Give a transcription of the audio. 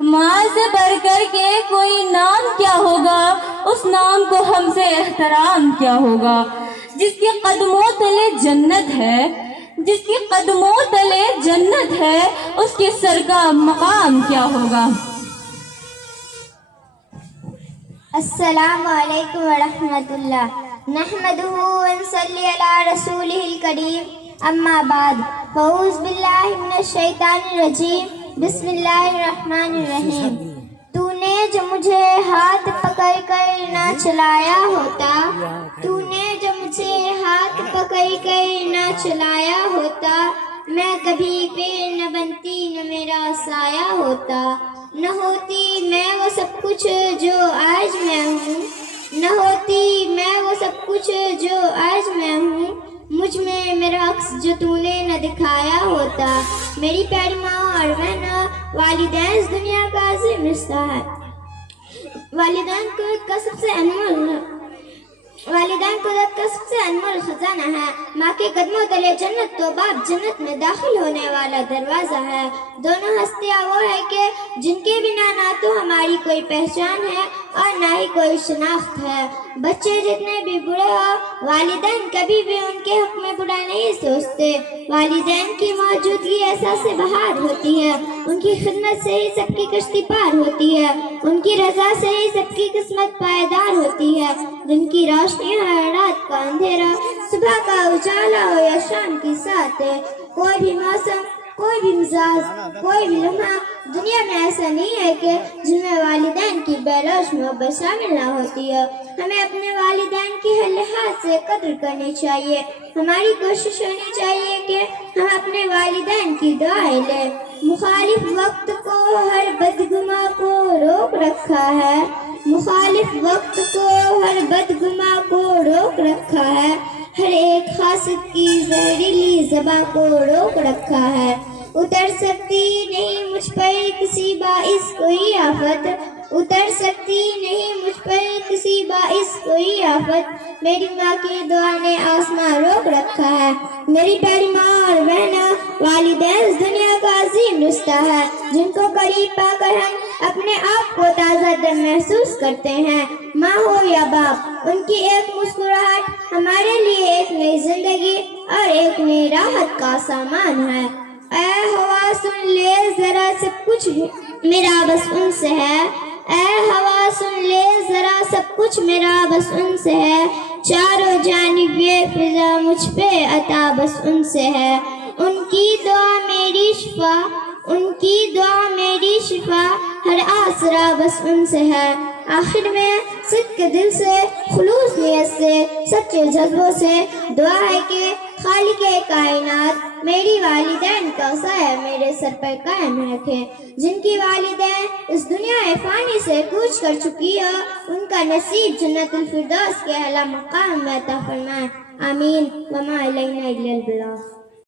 ماں سے بڑھ کر کے کوئی نام کیا ہوگا، اس نام کو ہم سے احترام کیا ہوگا۔ جس کے قدموں تلے جنت ہے، جس کے قدموں تلے جنت ہے، اس کے سر کا مقام کیا ہوگا۔ السلام علیکم ورحمۃ اللہ۔ نحمدہ ونصلی علی رسولہ الکریم، اما بعد، فاعوذ باللہ من الشیطان الرجیم، بسم اللہ الرحمن الرحیم۔ تو نے جو مجھے ہاتھ پکڑ کر نہ چلایا ہوتا، تو نے جو مجھے ہاتھ پکڑ کر نہ چلایا ہوتا، میں کبھی پیڑ نہ بنتی نہ میرا سایہ ہوتا۔ نہ ہوتی میں وہ سب کچھ جو آج میں ہوں، نہ ہوتی میں وہ سب کچھ جو آج میں ہوں، مجھ میں میرا عکس جو تو نے نہ دکھایا ہوتا۔ میری پیاری ماں اور بہنوں، والدین اس دنیا کا عظیم رشتہ ہے۔ والدین قدرت کا سب سے انمول خزانہ ہے۔ ماں کے قدموں تلے جنت تو باپ جنت میں داخل ہونے والا دروازہ ہے۔ دونوں ہستیاں وہ ہے کہ جن کے بنا نہ تو ہماری کوئی پہچان ہے اور نہ ہی کوئی شناخت ہے۔ بچے جتنے بھی برے ہو، والدین کبھی بھی ان کے حق میں برا نہیں سوچتے۔ والدین کی موجودگی احساس بہار ہوتی ہے، ان کی خدمت سے ہی سب کی کشتی پار ہوتی ہے، ان کی رضا سے ہی سب کی قسمت پائیدار ہوتی ہے۔ دن کی روشنی ہو یا رات کا اندھیرا، صبح کا اجالا ہو یا شام کی ساتیں، کوئی بھی موسم، کوئی بھی مزاج، کوئی بھی لمحہ دنیا میں ایسا نہیں ہے کہ جن میں والدین کی بے لوث محبت شامل نہ ہوتی ہے۔ ہمیں اپنے والدین کی ہر لحاظ سے قدر کرنی چاہیے۔ ہماری کوشش ہونی چاہیے کہ ہم اپنے والدین کی دعائیں لیں۔ مخالف وقت کو ہر بدگماں کو روک رکھا ہے، مخالف وقت کو ہر بدگماں کو روک رکھا ہے، ہر ایک حاسد کی زہریلی زباں کو روک رکھا ہے۔ اتر سکتی نہیں مجھ پر کسی باعث کوئی آفت، اتر سکتی نہیں مجھ پر کسی باعث کوئی آفت، میری ماں کی دعا نے آسمان روک رکھا ہے۔ میری پیاری ماں اور بہنوں، والدین اس دنیا کا عظیم رشتہ ہے، جن کو قریب پا کر ہم اپنے آپ کو تازہ دم محسوس کرتے ہیں۔ ماں ہو یا باپ، ان کی ایک مسکراہٹ ہمارے لیے ایک نئی زندگی اور ایک نئی راحت کا سامان ہے۔ اے ہوا سن لے ذرا سب کچھ میرا بس ان سے ہے، اے ہوا سن لے ذرا سب کچھ میرا بس ان سے ہے، چاروں جانب یہ فضا مجھ پہ عطا بس ان سے ہے۔ ان کی دعا میری شفا، ان کی دعا میری شفا، ہر آسرا بس ان سے ہے۔ آخر میں صدق دل سے، خلوص نیت سے، سچے جذبوں سے دعا ہے کہ خالق کائنات میری والدین کا سایہ میرے سر پر قائم رکھے۔ جن کی والدین اس دنیا فانی سے کوچ کر چکی ہو، ان کا نصیب جنت الفردوس کے اعلیٰ مقام میں عطا فرمائے۔ آمین۔ وما علینا الا البلاغ۔